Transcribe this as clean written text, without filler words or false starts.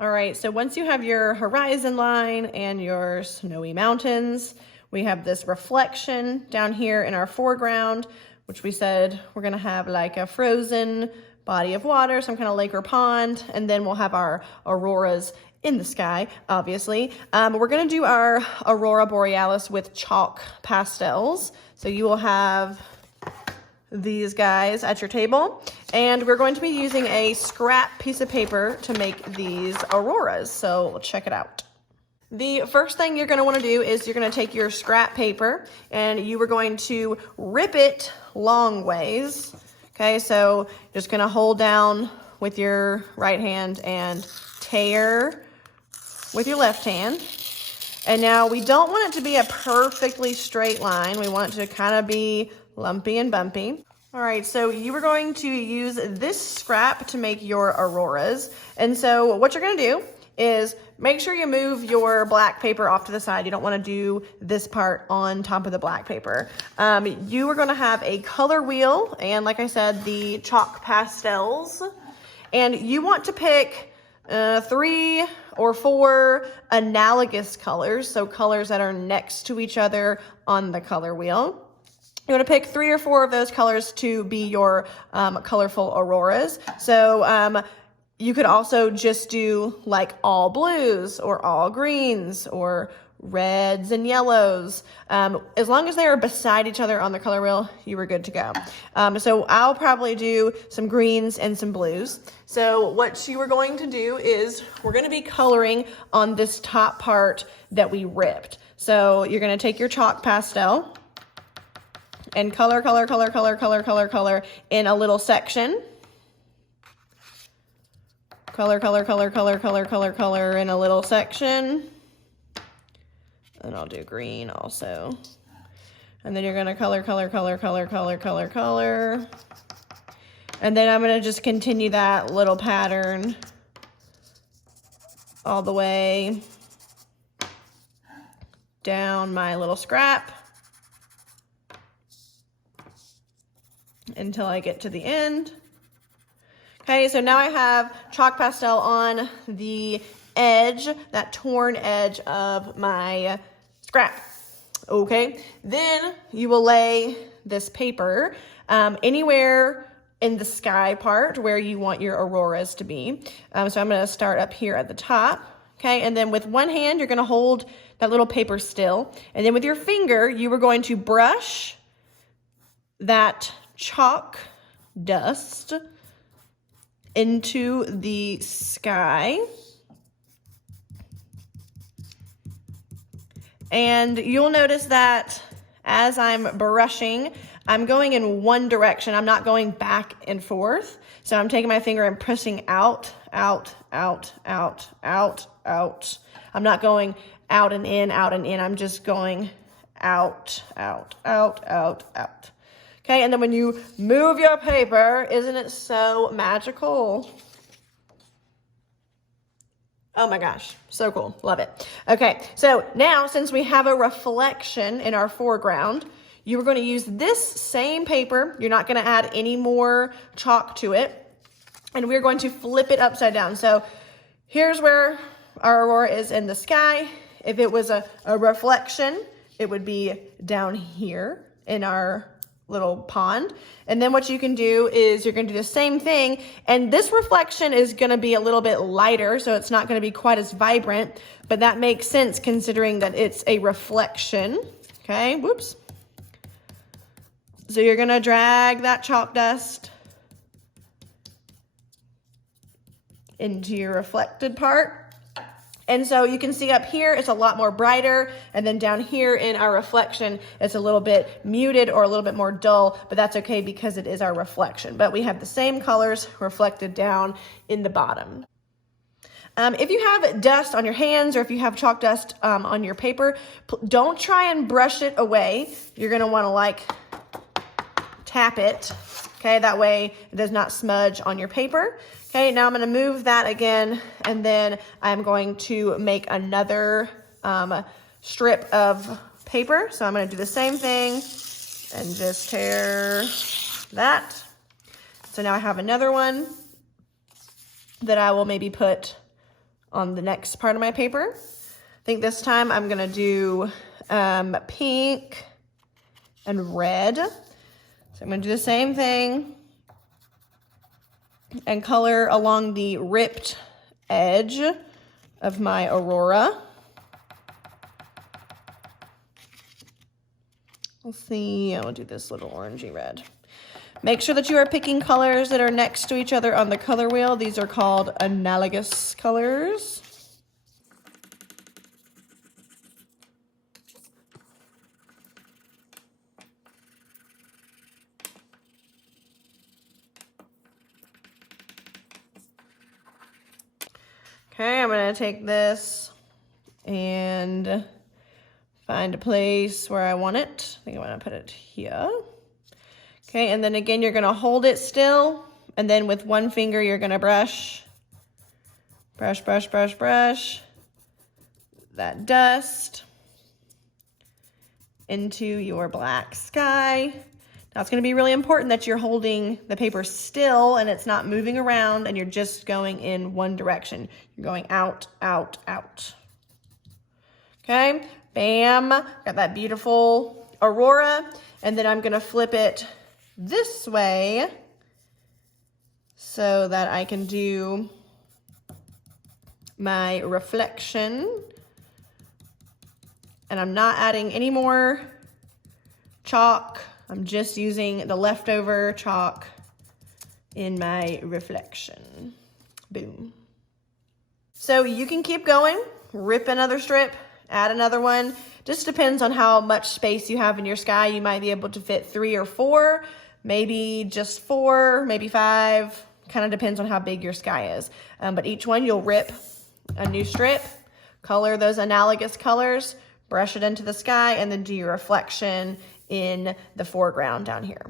All right, so once you have your horizon line and your snowy mountains, we have this reflection down here in our foreground, which we said we're gonna have like a frozen body of water, some kind of lake or pond, and then we'll have our auroras in the sky, obviously. We're gonna do our aurora borealis with chalk pastels. So you will have these guys at your table, and we're going to be using a scrap piece of paper to make these auroras. So we'll check it out. The first thing you're going to want to do is you're going to take your scrap paper and you are going to rip it long ways. Okay, so just going to hold down with your right hand and tear with your left hand. And now we don't want it to be a perfectly straight line. We want it to kind of be lumpy and bumpy. All right, so you are going to use this scrap to make your auroras. And so what you're gonna do is make sure you move your black paper off to the side. You don't wanna do this part on top of the black paper. You are gonna have a color wheel and, like I said, the chalk pastels. And you want to pick 3 or 4 analogous colors, so colors that are next to each other on the color wheel. You want to pick 3 or 4 of those colors to be your colorful auroras. So you could also just do like all blues or all greens or reds and yellows. As long as they are beside each other on the color wheel, you were good to go. So I'll probably do some greens and some blues. So what you are going to do is we're going to be coloring on this top part that we ripped. So you're going to take your chalk pastel and color in a little section. Color in a little section. And I'll do green also. And then you're gonna color. And then I'm gonna just continue that little pattern all the way down my little scrap until I get to the end. Okay, so now I have chalk pastel on the edge, that torn edge of my scrap. Okay, then you will lay this paper anywhere in the sky part where you want your auroras to be. So I'm gonna start up here at the top. Okay, and then with one hand, you're gonna hold that little paper still. And then with your finger, you are going to brush that chalk dust into the sky. And you'll notice that as I'm brushing, I'm going in one direction. I'm not going back and forth. So I'm taking my finger and pressing out. I'm not going out and in. I'm just going out. Okay, and then when you move your paper, isn't it so magical? Oh my gosh, so cool, love it. Okay, so now since we have a reflection in our foreground, you are going to use this same paper. You're not going to add any more chalk to it. And we're going to flip it upside down. So here's where our aurora is in the sky. If it was a reflection, it would be down here in our little pond. And then what you can do is you're going to do the same thing, and this reflection is going to be a little bit lighter, so it's not going to be quite as vibrant, but that makes sense considering that it's a reflection. Okay, whoops. So you're going to drag that chalk dust into your reflected part. And so you can see up here, it's a lot more brighter. And then down here in our reflection, it's a little bit muted or a little bit more dull, but that's okay because it is our reflection. But we have the same colors reflected down in the bottom. If you have dust on your hands or if you have chalk dust on your paper, don't try and brush it away. You're gonna wanna like tap it, okay? That way it does not smudge on your paper. Okay, now I'm going to move that again, and then I'm going to make another strip of paper. So I'm going to do the same thing and just tear that. So now I have another one that I will maybe put on the next part of my paper. I think this time I'm gonna do pink and red. So I'm gonna do the same thing and color along the ripped edge of my aurora. Let's see, I'll do this little orangey red. Make sure that you are picking colors that are next to each other on the color wheel. These are called analogous colors. Okay, I'm gonna take this and find a place where I want it. I think I wanna put it here. Okay, and then again, you're gonna hold it still, and then with one finger, you're gonna brush that dust into your black sky. Now it's gonna be really important that you're holding the paper still and it's not moving around and you're just going in one direction. You're going out, out, out. Okay, bam, got that beautiful aurora, and then I'm gonna flip it this way so that I can do my reflection. And I'm not adding any more chalk. I'm just using the leftover chalk in my reflection. Boom. So you can keep going, rip another strip, add another one. Just depends on how much space you have in your sky. You might be able to fit 3 or 4, maybe just 4, maybe 5. Kind of depends on how big your sky is. But each one you'll rip a new strip, color those analogous colors, brush it into the sky, and then do your reflection in the foreground down here.